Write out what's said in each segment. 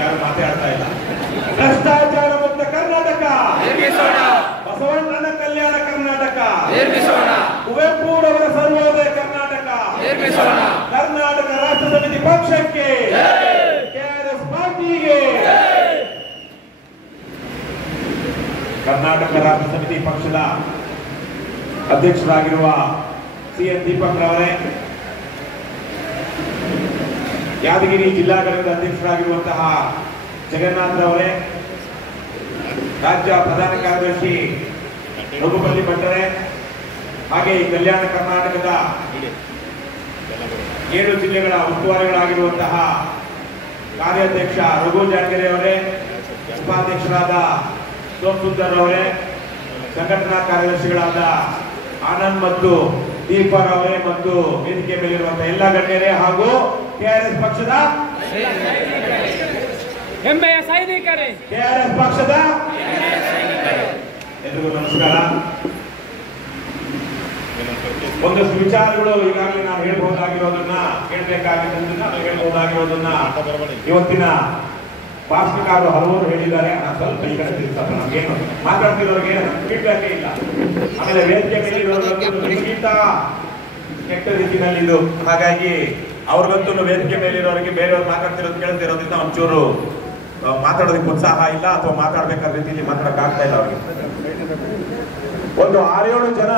ಯಾರು ಮಾತಾಡ್ತಾ ಇಲ್ಲ. ಭ್ರಷ್ಟಾಚಾರ ಮುಕ್ತ ಕರ್ನಾಟಕ, ಬಸವಣ್ಣನ ಕಲ್ಯಾಣ ಕರ್ನಾಟಕ, ಕುವೆಂಪುರವರ ಸರ್ವೋದಯ ಕರ್ನಾಟಕ, ಕರ್ನಾಟಕ ರಾಷ್ಟ್ರ ಸಮಿತಿ ಪಕ್ಷಕ್ಕೆ, ಕೆಆರ್ಎಸ್ ಪಾರ್ಟಿಗೆ. ಕರ್ನಾಟಕ ರಾಷ್ಟ್ರ ಸಮಿತಿ ಪಕ್ಷದ ಅಧ್ಯಕ್ಷರಾಗಿರುವ ಸಿಎನ್ ದೀಪಕ್ ರವರೇ, ಯಾದಗಿರಿ ಜಿಲ್ಲಾ ಘಟಕದ ಅಧ್ಯಕ್ಷರಾಗಿರುವಂತಹ ಜಗನ್ನಾಥ್ ರವರೇ, ರಾಜ್ಯ ಪ್ರಧಾನ ಕಾರ್ಯದರ್ಶಿ ರಘುಪತಿ ಭಟ್ಟರೇ, ಹಾಗೆ ಈ ಕಲ್ಯಾಣ ಕರ್ನಾಟಕದ 7 ಜಿಲ್ಲೆಗಳ ಉಸ್ತುವಾರಿಗಳಾಗಿರುವಂತಹ ಕಾರ್ಯಾಧ್ಯಕ್ಷ ರಘು ಜಾಂಗರೆ ಅವರೇ, ಉಪಾಧ್ಯಕ್ಷರಾದ ಸೋಮ್ ಸುಂದರ್ ಅವರೇ, ಸಂಘಟನಾ ಕಾರ್ಯದರ್ಶಿಗಳಾದ ಆನಂದ್ ಮತ್ತು ದೀಪರ್ ಅವರೇ ಮತ್ತು ವೇದಿಕೆ ಮೇಲಿರುವಂತಹ ಎಲ್ಲ ಗಣ್ಯರೇ ಹಾಗೂ ಕೆಆರ್ಎಸ್ ಪಕ್ಷದ ಹೆಮ್ಮೆಯ ಸೈನಿಕರೇ, ಕೆಆರ್ಎಸ್ ಪಕ್ಷದ ಎಲ್ರಿಗೂ ನಮಸ್ಕಾರ. ಒಂದಷ್ಟು ವಿಚಾರಗಳು ಈಗಾಗಲೇ ನಾವು ಹೇಳ್ಬಹುದಾಗಿರೋದನ್ನ, ಹೇಳ್ಬಹುದಾಗಿರೋದನ್ನ ಇವತ್ತಿನ ಭಾಷಣಕಾರರು ಹಲವರು ಹೇಳಿದ್ದಾರೆ. ಸ್ವಲ್ಪ ಈ ಕಡೆ ತಿಳ್ಸಪ್ಪ, ನಮ್ಗೇನು ಮಾತಾಡ್ತಿರೋರಿಗೆ ಫೀಡ್ಬ್ಯಾಕೇ ಇಲ್ಲ. ಆಮೇಲೆ ವೇದಿಕೆ ಮೇಲಿರೋರಿಗಿಂತ ಕೆಟ್ಟ ರೀತಿಯಲ್ಲಿ ಇದು, ಹಾಗಾಗಿ ಅವ್ರಿಗಂತೂ ವೇದಿಕೆ ಮೇಲಿರೋರಿಗೆ ಬೇರೆಯವ್ರು ಮಾತಾಡ್ತಿರೋದು ಕೇಳ್ತಿರೋದ್ರಿಂದ ಒಂಚೂರು ಮಾತಾಡೋದಕ್ಕೆ ಉತ್ಸಾಹ ಇಲ್ಲ, ಅಥವಾ ಮಾತಾಡ್ಬೇಕಾದ ರೀತಿಯಲ್ಲಿ ಮಾತಾಡಕ್ ಆಗ್ತಾ ಇಲ್ಲ ಅವ್ರಿಗೆ. ಒಂದು 6-7 ಜನ,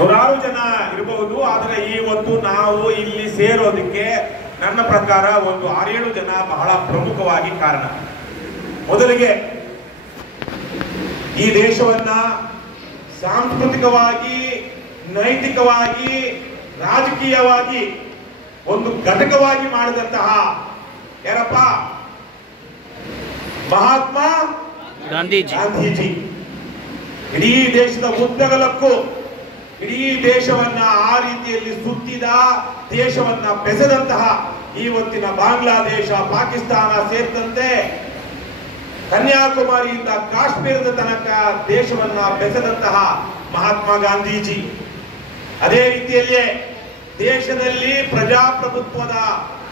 100 ಜನ ಇರಬಹುದು, ಆದ್ರೆ ಇವತ್ತು ನಾವು ಇಲ್ಲಿ ಸೇರೋದಕ್ಕೆ ನನ್ನ ಪ್ರಕಾರ ಒಂದು 6-7 ಜನ ಬಹಳ ಪ್ರಮುಖವಾಗಿ ಕಾರಣ. ಮೊದಲಿಗೆ ಈ ದೇಶವನ್ನ ಸಾಂಸ್ಕೃತಿಕವಾಗಿ, ನೈತಿಕವಾಗಿ, ರಾಜಕೀಯವಾಗಿ ಒಂದು ಘಟಕವಾಗಿ ಮಾಡಿದಂತಹ ಯಾರಪ್ಪ? ಮಹಾತ್ಮ ಗಾಂಧೀಜಿ. ಇಡೀ ದೇಶದ ಉದ್ದಗಲಕ್ಕೂ ಇಡೀ ದೇಶವನ್ನ ಆ ರೀತಿಯಲ್ಲಿ ಸುತ್ತಿದ, ದೇಶವನ್ನ ಬೆಸೆದಂತಹ, ಇವತ್ತಿನ ಬಾಂಗ್ಲಾದೇಶ, ಪಾಕಿಸ್ತಾನ ಸೇರಿದಂತೆ ಕನ್ಯಾಕುಮಾರಿಯಿಂದ ಕಾಶ್ಮೀರದ ತನಕ ದೇಶವನ್ನ ಬೆಸೆದಂತಹ ಮಹಾತ್ಮ ಗಾಂಧೀಜಿ. ಅದೇ ರೀತಿಯಲ್ಲೇ ದೇಶದಲ್ಲಿ ಪ್ರಜಾಪ್ರಭುತ್ವದ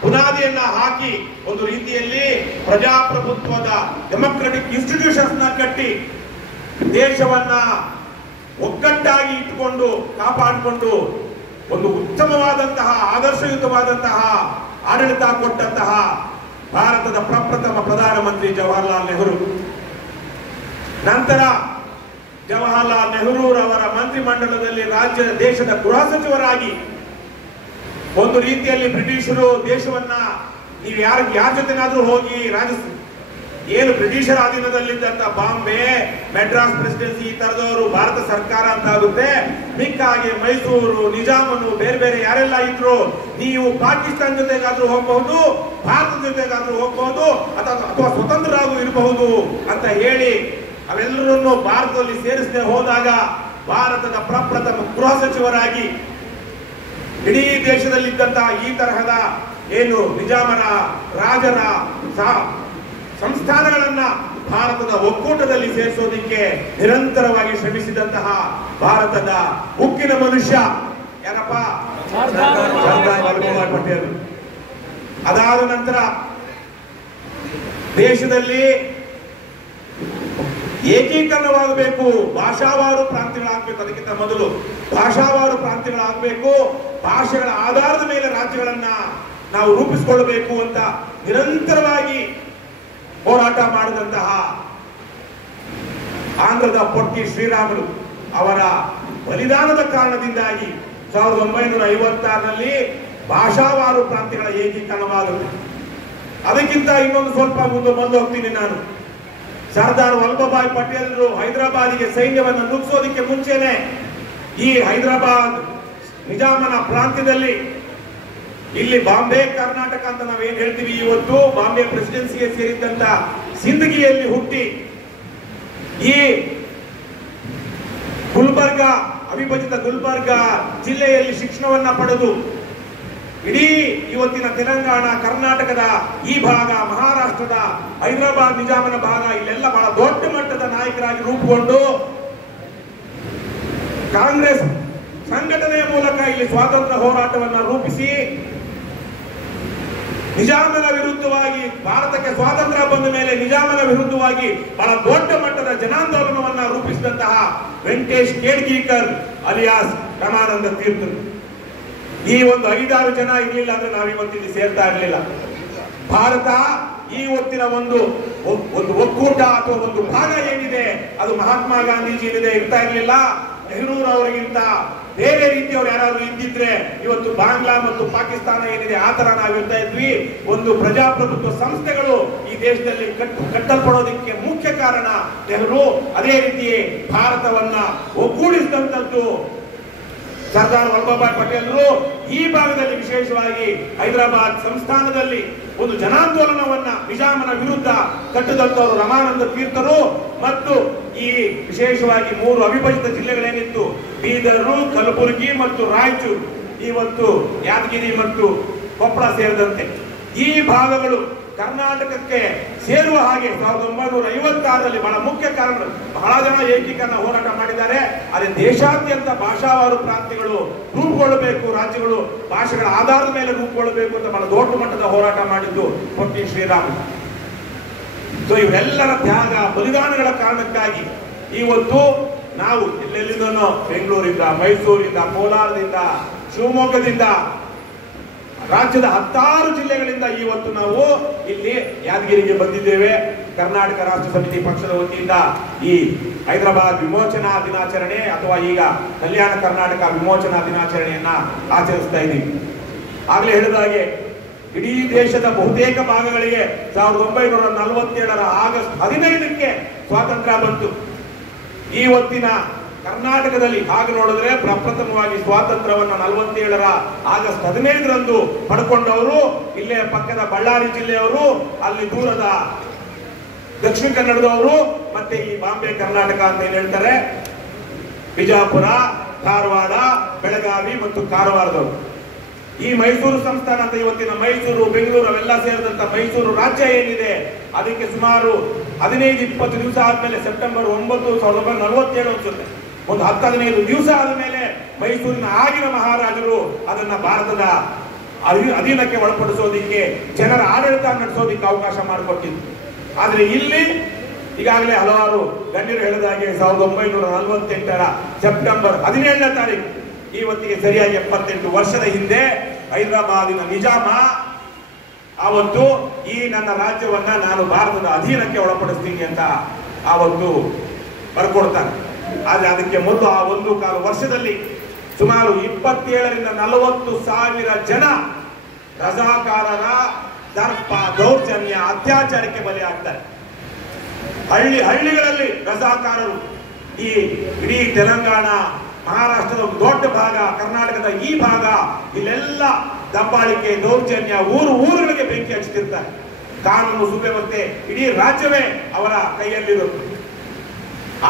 ಬುನಾದಿಯನ್ನ ಹಾಕಿ, ಒಂದು ರೀತಿಯಲ್ಲಿ ಪ್ರಜಾಪ್ರಭುತ್ವದ ಡೆಮೊಕ್ರೆಟಿಕ್ ಇನ್ಸ್ಟಿಟ್ಯೂಷನ್ಸ್ ನ ಕಟ್ಟಿ ದೇಶವನ್ನ ಒಗ್ಗಟ್ಟಾಗಿ ಇಟ್ಟುಕೊಂಡು ಕಾಪಾಡಿಕೊಂಡು ಒಂದು ಉತ್ತಮವಾದಂತಹ, ಆದರ್ಶಯುತವಾದಂತಹ ಆಡಳಿತ ಕೊಟ್ಟಂತಹ ಭಾರತದ ಪ್ರಪ್ರಥಮ ಪ್ರಧಾನಮಂತ್ರಿ ಜವಾಹರ್ಲಾಲ್ ನೆಹರು. ನಂತರ ಜವಾಹರ್ಲಾಲ್ ನೆಹರೂರವರ ಮಂತ್ರಿಮಂಡಲದಲ್ಲಿ ದೇಶದ ಗೃಹ ಸಚಿವರಾಗಿ ಒಂದು ರೀತಿಯಲ್ಲಿ ಬ್ರಿಟಿಷರು ದೇಶವನ್ನ, ನೀವು ಯಾರ ಜೊತೆನಾದ್ರೂ ಹೋಗಿ ಏನು ಬ್ರಿಟಿಷರ ಅಧೀನದಲ್ಲಿದ್ದಂತ ಬಾಂಬೆ, ಮೆಡ್ರಾಸ್ ಪ್ರೆಸಿಡೆನ್ಸಿ, ಈ ತರದವರು ಭಾರತ ಸರ್ಕಾರ ಅಂತ ಆಗುತ್ತೆ. ಮಿಕ್ಕ ಹಾಗೆ ಮೈಸೂರು, ನಿಜಾಮನು, ಬೇರೆ ಬೇರೆ ಯಾರೆಲ್ಲ ಇದ್ರು, ನೀವು ಪಾಕಿಸ್ತಾನ ಜೊತೆಗಾದ್ರೂ ಹೋಗಬಹುದು, ಭಾರತದ ಜೊತೆಗಾದ್ರೂ ಹೋಗಬಹುದು, ಅಥವಾ ಸ್ವತಂತ್ರರಾಗೂ ಇರಬಹುದು ಅಂತ ಹೇಳಿ ಅವೆಲ್ಲರನ್ನು ಭಾರತದಲ್ಲಿ ಸೇರಿಸದೆ ಹೋದಾಗ ಭಾರತದ ಪ್ರಪ್ರಥಮ ಗೃಹ ಸಚಿವರಾಗಿ ಇಡೀ ದೇಶದಲ್ಲಿದ್ದಂತಹ ಈ ತರಹದ ಏನು ನಿಜಾಮರ, ರಾಜರ ಸಂಸ್ಥಾನಗಳನ್ನ ಭಾರತದ ಒಕ್ಕೂಟದಲ್ಲಿ ಸೇರಿಸೋದಿಕ್ಕೆ ನಿರಂತರವಾಗಿ ಶ್ರಮಿಸಿದಂತಹ ಭಾರತದ ಉಕ್ಕಿನ ಮನುಷ್ಯ ಯಾರಪ್ಪ? ಸರ್ದಾರ್ ವಲ್ಲಭಭಾಯ್ ಪಟೇಲ್. ಅದಾದ ನಂತರ ದೇಶದಲ್ಲಿ ಏಕೀಕರಣವಾಗಬೇಕು, ಭಾಷಾವಾರು ಪ್ರಾಂತ್ಯಗಳಾಗಬೇಕು. ಅದಕ್ಕಿಂತ ಮೊದಲು ಭಾಷಾವಾರು ಪ್ರಾಂತ್ಯಗಳಾಗಬೇಕು, ಭಾಷೆಗಳ ಆಧಾರದ ಮೇಲೆ ರಾಜ್ಯಗಳನ್ನ ನಾವು ರೂಪಿಸಿಕೊಳ್ಳಬೇಕು ಅಂತ ನಿರಂತರವಾಗಿ ಹೋರಾಟ ಮಾಡಿದಂತಹ ಆಂಧ್ರದ ಪೊಟ್ಟಿ ಶ್ರೀರಾಮುಲು ಅವರ ಬಲಿದಾನದ ಕಾರಣದಿಂದಾಗಿ 1956ರಲ್ಲಿ ಭಾಷಾವಾರು ಪ್ರಾಂತ್ಯಗಳ ಏಕೀಕರಣವಾಗುತ್ತೆ. ಅದಕ್ಕಿಂತ ಇನ್ನೊಂದು ಸ್ವಲ್ಪ ಮುಂದೆ ಹೋಗ್ತೀನಿ ನಾನು. ಸರ್ದಾರ್ ವಲ್ಲಭಭಾಯ್ ಪಟೇಲರು ಹೈದರಾಬಾದಿಗೆ ಸೈನ್ಯವನ್ನು ನುಗ್ಗಿಸೋದಕ್ಕೆ ಮುಂಚೆನೆ ಈ ಹೈದರಾಬಾದ್ ನಿಜಾಮನ ಪ್ರಾಂತ್ಯದಲ್ಲಿ, ಇಲ್ಲಿ ಬಾಂಬೆ ಕರ್ನಾಟಕ ಅಂತ ನಾವೇನ್ ಹೇಳ್ತೀವಿ ಇವತ್ತು, ಬಾಂಬೆ ಪ್ರೆಸಿಡೆನ್ಸಿಗೆ ಸೇರಿದ್ದಂತ ಸಿಂದಗಿಯಲ್ಲಿ ಹುಟ್ಟಿ ಈ ಗುಲ್ಬರ್ಗ, ಅವಿಭಜಿತ ಗುಲ್ಬರ್ಗ ಜಿಲ್ಲೆಯಲ್ಲಿ ಶಿಕ್ಷಣವನ್ನ ಪಡೆದು ಇಡೀ ಇವತ್ತಿನ ತೆಲಂಗಾಣ, ಕರ್ನಾಟಕದ ಈ ಭಾಗ, ಮಹಾರಾಷ್ಟ್ರದ ಹೈದರಾಬಾದ್ ನಿಜಾಮನ ಭಾಗ, ಇಲ್ಲೆಲ್ಲ ಬಹಳ ದೊಡ್ಡ ಮಟ್ಟದ ನಾಯಕರಾಗಿ ರೂಪುಗೊಂಡು ಕಾಂಗ್ರೆಸ್ ಸಂಘಟನೆಯ ಮೂಲಕ ಇಲ್ಲಿ ಸ್ವಾತಂತ್ರ್ಯ ಹೋರಾಟವನ್ನ ರೂಪಿಸಿ ನಿಜಾಮನ ವಿರುದ್ಧವಾಗಿ ಭಾರತಕ್ಕೆ ಸ್ವಾತಂತ್ರ್ಯ ಬಂದ ಮೇಲೆ ನಿಜಾಮನ ವಿರುದ್ಧವಾಗಿ ಬಹಳ ದೊಡ್ಡ ಮಟ್ಟದ ಜನಾಂದೋಲನವನ್ನ ರೂಪಿಸಿದಂತಹ ವೆಂಕಟೇಶ್ ಕೇಡ್ಗೀಕರ್ ಅಲಿಯಾಸ್ ರಮಾನಂದ ತೀರ್ಥರು. ಈ ಒಂದು 5-6 ಜನ ಇರಲಿಲ್ಲ ಅಂದ್ರೆ ನಾವಿವತ್ತಿಲ್ಲಿ ಸೇರ್ತಾ ಇರಲಿಲ್ಲ. ಭಾರತ ಈ ಹೊತ್ತಿನ ಒಂದು ಒಕ್ಕೂಟ ಅಥವಾ ಒಂದು ಭಾಗ ಏನಿದೆ ಅದು ಮಹಾತ್ಮ ಗಾಂಧೀಜಿ ಏನಿದೆ ಇರ್ತಾ ಇರಲಿಲ್ಲ. ನೆಹರೂರವರಿಗಿಂತ ಬೇರೆ ರೀತಿಯವರು ಯಾರಾದ್ರೂ ಇದ್ದಿದ್ರೆ ಇವತ್ತು ಬಾಂಗ್ಲಾ ಮತ್ತು ಪಾಕಿಸ್ತಾನ ಏನಿದೆ ಆ ತರ ನಾವಿರ್ತಾ ಇದ್ವಿ. ಒಂದು ಪ್ರಜಾಪ್ರಭುತ್ವ ಸಂಸ್ಥೆಗಳು ಈ ದೇಶದಲ್ಲಿ ಕಟ್ಟಲ್ಪಡೋದಕ್ಕೆ ಮುಖ್ಯ ಕಾರಣ ನೆಹರು. ಅದೇ ರೀತಿ ಭಾರತವನ್ನ ಒಗ್ಗೂಡಿಸಿದಂಥದ್ದು ಸರ್ದಾರ್ ವಲ್ಲಭಭಾಯ್ ಪಟೇಲರು. ಈ ಭಾಗದಲ್ಲಿ ವಿಶೇಷವಾಗಿ ಹೈದರಾಬಾದ್ ಸಂಸ್ಥಾನದಲ್ಲಿ ಒಂದು ಜನಾಂದೋಲನವನ್ನ ನಿಜಾಮನ ವಿರುದ್ಧ ಕಟ್ಟಿದಂತವರು ರಮಾನಂದ ತೀರ್ಥರು. ಮತ್ತು ಈ ವಿಶೇಷವಾಗಿ 3 ಅವಿಭಜಿತ ಜಿಲ್ಲೆಗಳೇನಿತ್ತು, ಬೀದರು, ಕಲಬುರಗಿ ಮತ್ತು ರಾಯಚೂರು, ಇವತ್ತು ಯಾದಗಿರಿ ಮತ್ತು ಕೊಪ್ಪಳ ಸೇರಿದಂತೆ ಈ ಭಾಗಗಳು ಕರ್ನಾಟಕಕ್ಕೆ ಸೇರುವ ಹಾಗೆ 1956ರಲ್ಲಿ ಬಹಳ ಮುಖ್ಯ ಕಾರಣಗಳು. ಬಹಳ ಜನ ಏಕೀಕರಣ ಹೋರಾಟ ಮಾಡಿದ್ದಾರೆ. ಆದರೆ ದೇಶಾದ್ಯಂತ ಭಾಷಾವಾರು ಪ್ರಾಂತ್ಯಗಳು ರೂಪುಗೊಳ್ಳಬೇಕು, ರಾಜ್ಯಗಳು ಭಾಷೆಗಳ ಆಧಾರದ ಮೇಲೆ ರೂಪುಗೊಳ್ಳಬೇಕು ಅಂತ ಬಹಳ ದೊಡ್ಡ ಮಟ್ಟದ ಹೋರಾಟ ಮಾಡಿದ್ದು ಪೊಟ್ಟಿ ಶ್ರೀರಾಮುಲು. ಸೊ ಇವರೆಲ್ಲರ ತ್ಯಾಗ ಬಲಿದಾನಗಳ ಕಾರಣಕ್ಕಾಗಿ ಇವತ್ತು ನಾವು ಎಲ್ಲೆಲ್ಲಿಂದನೋ ಬೆಂಗಳೂರಿಂದ, ಮೈಸೂರಿಂದ, ಕೋಲಾರದಿಂದ, ಶಿವಮೊಗ್ಗದಿಂದ, ರಾಜ್ಯದ 16 ಜಿಲ್ಲೆಗಳಿಂದ ಇವತ್ತು ನಾವು ಇಲ್ಲಿ ಯಾದಗಿರಿಗೆ ಬಂದಿದ್ದೇವೆ. ಕರ್ನಾಟಕ ರಾಷ್ಟ್ರ ಸಮಿತಿ ಪಕ್ಷದ ವತಿಯಿಂದ ಈ ಹೈದರಾಬಾದ್ ವಿಮೋಚನಾ ದಿನಾಚರಣೆ ಅಥವಾ ಈಗ ಕಲ್ಯಾಣ ಕರ್ನಾಟಕ ವಿಮೋಚನಾ ದಿನಾಚರಣೆಯನ್ನ ಆಚರಿಸ್ತಾ ಇದ್ದೀವಿ. ಆಗ್ಲೇ ಹೇಳಿದ ಹಾಗೆ ಇಡೀ ದೇಶದ ಬಹುತೇಕ ಭಾಗಗಳಿಗೆ 1947ರ ಆಗಸ್ಟ್ 15ಕ್ಕೆ ಸ್ವಾತಂತ್ರ್ಯ ಬಂತು. ಈ ಹೊತ್ತಿನ ಕರ್ನಾಟಕದಲ್ಲಿ ಹಾಗೆ ನೋಡಿದ್ರೆ ಪ್ರಪ್ರಥಮವಾಗಿ ಸ್ವಾತಂತ್ರ್ಯವನ್ನ 47ರ ಆಗಸ್ಟ್ 15ರಂದು ಪಡ್ಕೊಂಡವರು ಇಲ್ಲೇ ಪಕ್ಕದ ಬಳ್ಳಾರಿ ಜಿಲ್ಲೆಯವರು, ಅಲ್ಲಿ ದೂರದ ದಕ್ಷಿಣ ಕನ್ನಡದವರು, ಮತ್ತೆ ಈ ಬಾಂಬೆ ಕರ್ನಾಟಕ ಅಂತ ಏನ್ ಹೇಳ್ತಾರೆ, ಬಿಜಾಪುರ, ಧಾರವಾಡ, ಬೆಳಗಾವಿ ಮತ್ತು ಕಾರವಾರದವರು. ಈ ಮೈಸೂರು ಸಂಸ್ಥಾನ ಅಂತ ಇವತ್ತಿನ ಮೈಸೂರು, ಬೆಂಗಳೂರು ಅವೆಲ್ಲ ಸೇರಿದಂತ ಮೈಸೂರು ರಾಜ್ಯ ಏನಿದೆ ಅದಕ್ಕೆ ಸುಮಾರು 15-20 ದಿವಸ ಆದ್ಮೇಲೆ ಸೆಪ್ಟೆಂಬರ್ 9, 1947 ಅನ್ಸುತ್ತೆ, ಒಂದು 10-15 ದಿವಸ ಆದ್ಮೇಲೆ ಮೈಸೂರಿನ ಆಗಿನ ಮಹಾರಾಜರು ಅದನ್ನ ಭಾರತದ ಅಧೀನಕ್ಕೆ ಒಳಪಡಿಸೋದಿಕ್ಕೆ, ಜನರ ಆಡಳಿತ ನಡೆಸೋದಿಕ್ಕೆ ಅವಕಾಶ ಮಾಡಿಕೊಟ್ಟಿದ್ರು. ಆದ್ರೆ ಇಲ್ಲಿ ಈಗಾಗಲೇ ಹಲವಾರು ಗಣ್ಯರು ಹೇಳಿದಾಗೆ 1948ರ ಸೆಪ್ಟೆಂಬರ್ 17ನೇ ತಾರೀಕು ಇವತ್ತಿಗೆ ಸರಿಯಾಗಿ 78 ವರ್ಷದ ಹಿಂದೆ ಹೈದರಾಬಾದಿನ ನಿಜಾಮ ಆವತ್ತು ಈ ನನ್ನ ರಾಜ್ಯವನ್ನ ನಾನು ಭಾರತದ ಅಧೀನಕ್ಕೆ ಒಳಪಡಿಸ್ತೀನಿ ಅಂತ ಆವತ್ತು ಬರ್ಕೊಡ್ತಾನೆ. ಆದ್ರೆ ಅದಕ್ಕೆ ಮೊದಲು ಆ 1.25 ವರ್ಷದಲ್ಲಿ ಸುಮಾರು 27ರಿಂದ 40 ಸಾವಿರ ಜನ ರಜಾಕಾರರ ದರ್ಪ, ದೌರ್ಜನ್ಯ, ಅತ್ಯಾಚಾರಕ್ಕೆ ಬಲಿಯಾಗ್ತಾರೆ. ಹಳ್ಳಿಗಳಲ್ಲಿ ರಜಾಕಾರರು ಈ ಇಡೀ ತೆಲಂಗಾಣ, ಮಹಾರಾಷ್ಟ್ರದ ಒಂದು ದೊಡ್ಡ ಭಾಗ, ಕರ್ನಾಟಕದ ಈ ಭಾಗ, ಇಲ್ಲೆಲ್ಲ ದಬ್ಬಾಳಿಕೆ, ದೌರ್ಜನ್ಯ, ಊರುಗಳಿಗೆ ಬೆಂಕಿ ಹಚ್ಚುತ್ತಿರ್ತಾರೆ. ಕಾನೂನು ಸುವ್ಯವಸ್ಥೆ ಇಡೀ ರಾಜ್ಯವೇ ಅವರ ಕೈಯಲ್ಲಿರುತ್ತೆ.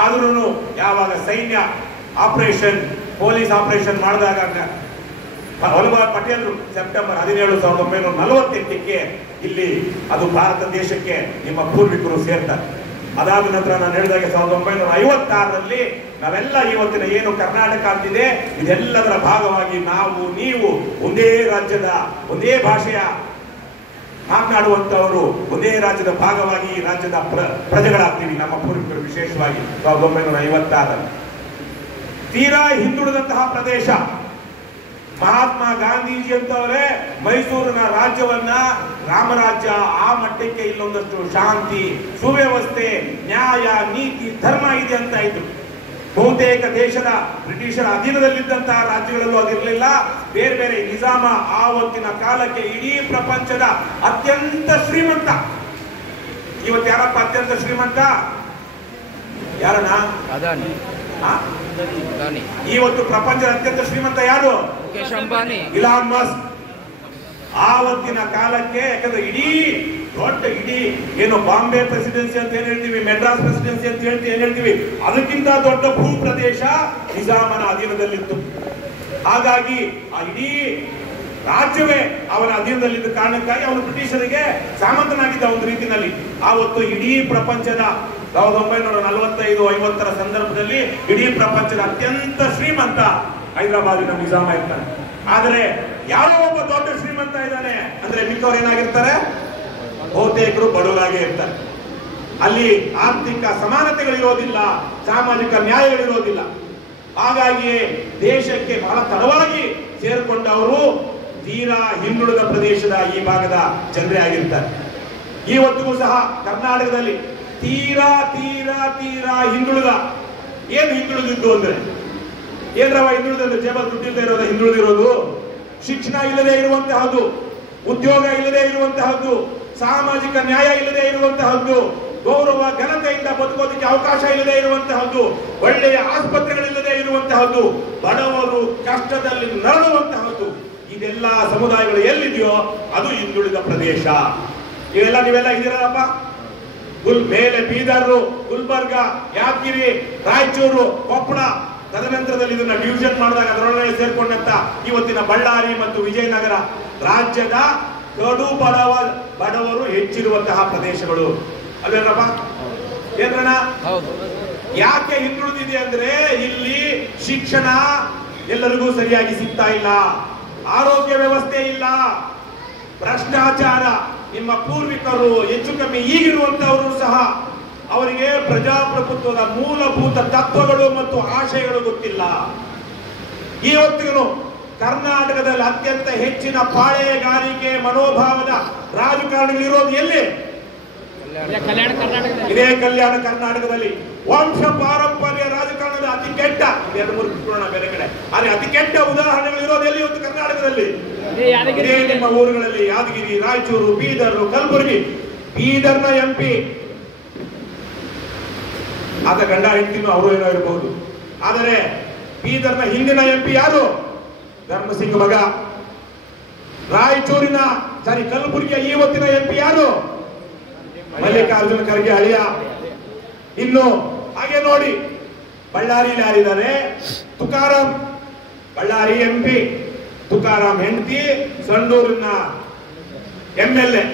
ಆದ್ರೂ ಯಾವಾಗ ಸೈನ್ಯ ಆಪರೇಷನ್, ಪೊಲೀಸ್ ಆಪರೇಷನ್ ಮಾಡಿದಾಗ ವಲ್ಲಭಭಾಯ್ ಪಟೇಲರು ಸೆಪ್ಟೆಂಬರ್ 17, 1948ಕ್ಕೆ ಇಲ್ಲಿ ಅದು ಭಾರತ ದೇಶಕ್ಕೆ ನಿಮ್ಮ ಪೂರ್ವಿಕರು ಸೇರ್ತಾರೆ. ಅದಾದ ನಂತರ ನಾನು ಹೇಳಿದಾಗೆ 1956ರಲ್ಲಿ ನಾವೆಲ್ಲ ಇವತ್ತಿನ ಏನು ಕರ್ನಾಟಕ ಅಂತಿದೆ ಇದೆಲ್ಲದರ ಭಾಗವಾಗಿ ನಾವು ನೀವು ಒಂದೇ ರಾಜ್ಯದ, ಒಂದೇ ಭಾಷೆಯ ಮಾತನಾಡುವಂತವರು, ಒಂದೇ ರಾಜ್ಯದ ಭಾಗವಾಗಿ ಈ ರಾಜ್ಯದ ಪ್ರಜೆಗಳಾಗ್ತೀವಿ. ನಮ್ಮ ಪೂರ್ವಿಕರು ವಿಶೇಷವಾಗಿ 1956ರಲ್ಲಿ ತೀರಾ ಹಿಂದುಳಿದಂತಹ ಪ್ರದೇಶ. ಮಹಾತ್ಮ ಗಾಂಧೀಜಿ ಅಂತವರೇ ಮೈಸೂರಿನ ರಾಜ್ಯವನ್ನ ರಾಮರಾಜ್ಯ, ಆ ಮಟ್ಟಕ್ಕೆ ಇಲ್ಲೊಂದಷ್ಟು ಶಾಂತಿ, ಸುವ್ಯವಸ್ಥೆ, ನ್ಯಾಯ, ನೀತಿ, ಧರ್ಮ ಇದೆ ಅಂತ ಇದ್ರು. ಬಹುತೇಕ ದೇಶದ ಬ್ರಿಟಿಷರ ಅಧೀನದಲ್ಲಿದ್ದಂತಹ ರಾಜ್ಯಗಳಲ್ಲೂ ಅದಿರಲಿಲ್ಲ. ಬೇರೆ ಬೇರೆ ನಿಜಾಮ ಆವತ್ತಿನ ಕಾಲಕ್ಕೆ ಇಡೀ ಪ್ರಪಂಚದ ಅತ್ಯಂತ ಶ್ರೀಮಂತ. ಇವತ್ತು ಯಾರಪ್ಪ ಅತ್ಯಂತ ಶ್ರೀಮಂತ? ಯಾರಣ್ಣ? ಅದಾನಿ. ಇವತ್ತು ಪ್ರಪಂಚದ ಅತ್ಯಂತ ಶ್ರೀಮಂತ ಯಾರು? Mukesh Ambani, Elon Musk. ಆವತ್ತಿನ ಕಾಲಕ್ಕೆ ಯಾಕಂದ್ರೆ ಇಡೀ ಏನು ಬಾಂಬೆ ಪ್ರೆಸಿಡೆನ್ಸಿ ಅಂತ ಏನ್ ಹೇಳ್ತೀವಿ, ಮೆಡ್ರಾಸ್ ಪ್ರೆಸಿಡೆನ್ಸಿ ಅಂತ ಏನ್ ಹೇಳ್ತೀವಿ, ಅದಕ್ಕಿಂತ ದೊಡ್ಡ ಭೂ ಪ್ರದೇಶ ನಿಜಾಮನ ಅಧೀನದಲ್ಲಿತ್ತು. ಹಾಗಾಗಿ ಆ ಇಡೀ ರಾಜ್ಯವೇ ಅವನ ಅಧೀನದಲ್ಲಿದ್ದ ಕಾರಣಕ್ಕಾಗಿ ಅವನು ಬ್ರಿಟಿಷರಿಗೆ ಸಾಮಂತನಾಗಿದ್ದ ಒಂದು ರೀತಿಯಲ್ಲಿ. ಆವತ್ತು ಇಡೀ ಪ್ರಪಂಚದ 1945-50ರ ಸಂದರ್ಭದಲ್ಲಿ ಇಡೀ ಪ್ರಪಂಚದ ಅತ್ಯಂತ ಶ್ರೀಮಂತ ಹೈದರಾಬಾದಿನ ನಿಜಾಮ ಇರ್ತಾನೆ. ಆದರೆ ಯಾರೋ ಒಬ್ಬ ದೊಡ್ಡ ಶ್ರೀಮಂತ ಇದ್ದಾನೆ ಅಂದ್ರೆ ಮಿಕ್ಕವ್ರು ಏನಾಗಿರ್ತಾರೆ, ಬಹುತೇಕರು ಬಡವರಾಗೇ ಇರ್ತಾರೆ. ಅಲ್ಲಿ ಆರ್ಥಿಕ ಸಮಾನತೆಗಳಿರೋದಿಲ್ಲ, ಸಾಮಾಜಿಕ ನ್ಯಾಯಗಳಿರೋದಿಲ್ಲ. ಹಾಗಾಗಿ ದೇಶಕ್ಕೆ ಬಹಳ ತಡವಾಗಿ ಸೇರ್ಕೊಂಡವರು ತೀರಾ ಹಿಂದುಳಿದ ಪ್ರದೇಶದ ಈ ಭಾಗದ ಜನರೇ ಆಗಿರ್ತಾರೆ. ಇವತ್ತಿಗೂ ಸಹ ಕರ್ನಾಟಕದಲ್ಲಿ ತೀರಾ ತೀರಾ ತೀರಾ ಹಿಂದುಳಿದ, ಏನು ಹಿಂದುಳಿದಿದ್ದು ಅಂದ್ರೆ ಏನ್ರವ ಹಿಂದುಳಿದ್ರೆ ಜೇಬಲ್ ದುಡ್ಡಿಲ್ಲದೆ ಇರೋದು ಹಿಂದುಳಿದಿರೋದು, ಶಿಕ್ಷಣ ಇಲ್ಲದೆ ಇರುವಂತಹದ್ದು, ಉದ್ಯೋಗ ಇಲ್ಲದೆ ಇರುವಂತಹದ್ದು, ಸಾಮಾಜಿಕ ನ್ಯಾಯ ಇಲ್ಲದೆ ಇರುವಂತಹದ್ದು, ಗೌರವ ಘನತೆಯಿಂದ ಬದುಕೋದಕ್ಕೆ ಅವಕಾಶ ಇಲ್ಲದೆ ಇರುವಂತಹದ್ದು, ಒಳ್ಳೆಯ ಆಸ್ಪತ್ರೆಗಳಿಲ್ಲದೆ ಇರುವಂತಹದ್ದು, ಬಡವರು ಕಷ್ಟದಲ್ಲಿ ನರಳುವಂತಹದ್ದು. ಇದೆಲ್ಲ ಸಮುದಾಯಗಳು ಎಲ್ಲಿದೆಯೋ ಅದು ಹಿಂದುಳಿದ ಪ್ರದೇಶ. ನೀವೆಲ್ಲ ಇದ್ದೀರಲ್ಲಪ್ಪ. ಮೇಲೆ ಬೀದರ್, ಗುಲ್ಬರ್ಗ, ಯಾದಗಿರಿ, ರಾಯಚೂರು, ಕೊಪ್ಪಳ, ತದನಂತರದಲ್ಲಿ ಇದನ್ನ ಡಿವಿಷನ್ ಮಾಡಿದಾಗ ಅದರೊಳಗೆ ಸೇರ್ಕೊಂಡಂತ ಇವತ್ತಿನ ಬಳ್ಳಾರಿ ಮತ್ತು ವಿಜಯನಗರ ರಾಜ್ಯದ ಕಡು ಬಡವರು ಹೆಚ್ಚಿರುವಂತಹ ಪ್ರದೇಶಗಳು ಅಲ್ವೇನಪ್ಪ? ಏನ್ರಣ? ಯಾಕೆ ಹಿಂದುಳಿದಿದೆ ಅಂದ್ರೆ ಇಲ್ಲಿ ಶಿಕ್ಷಣ ಎಲ್ಲರಿಗೂ ಸರಿಯಾಗಿ ಸಿಗ್ತಾ ಇಲ್ಲ, ಆರೋಗ್ಯ ವ್ಯವಸ್ಥೆ ಇಲ್ಲ, ಭ್ರಷ್ಟಾಚಾರ. ನಿಮ್ಮ ಪೂರ್ವಿಕರು ಹೆಚ್ಚು ಕಮ್ಮಿ ಈಗಿರುವಂತವರು ಸಹ ಅವರಿಗೆ ಪ್ರಜಾಪ್ರಭುತ್ವದ ಮೂಲಭೂತ ತತ್ವಗಳು ಮತ್ತು ಆಶಯಗಳು ಗೊತ್ತಿಲ್ಲ. ಇವತ್ತಿಗೂ ಕರ್ನಾಟಕದಲ್ಲಿ ಅತ್ಯಂತ ಹೆಚ್ಚಿನ ಪಾಳೆಯಗಾರಿಕೆ ಮನೋಭಾವದ ರಾಜಕಾರಣಿಗಳಿರೋದು ಎಲ್ಲಿ? ಇದೇ ಕಲ್ಯಾಣ ಕರ್ನಾಟಕದಲ್ಲಿ. ವಂಶ ಪಾರಂಪರ್ಯ ರಾಜಕಾರಣದ ಅತಿ ಕೆಟ್ಟ ಬೇರೆ ಕಡೆ ಆದರೆ ಅತಿ ಕೆಟ್ಟ ಉದಾಹರಣೆಗಳು ಇರೋದು ಎಲ್ಲಿ ಇವತ್ತು ಕರ್ನಾಟಕದಲ್ಲಿ? ಇದೇ ನಿಮ್ಮ ಊರುಗಳಲ್ಲಿ ಯಾದಗಿರಿ, ರಾಯಚೂರು, ಬೀದರ್, ಕಲಬುರಗಿ. ಬೀದರ್ನ MP ಆತ ಗಂಡ ಹೆಂಡತಿನೂ ಅವರು ಏನೋ ಇರಬಹುದು, ಆದರೆ ಬೀದರ್ನ ಹಿಂದಿನ MP ಯಾರು? ಧರ್ಮಸಿಂಗ್ ಮಗ. ರಾಯಚೂರಿನ ಕಲಬುರಗಿಯ ಇವತ್ತಿನ MP ಯಾರು? ಮಲ್ಲಿಕಾರ್ಜುನ ಖರ್ಗೆ ಅಳಿಯ. ಇನ್ನು ಹಾಗೆ ನೋಡಿ ಬಳ್ಳಾರಿಯಲ್ಲಿ ಯಾರಿದ್ದಾರೆ? ತುಕಾರಾಮ್, ಬಳ್ಳಾರಿ MP. ತುಕಾರಾಮ್ ಹೆಂಡತಿ ಸಂಡೂರಿನ MLA.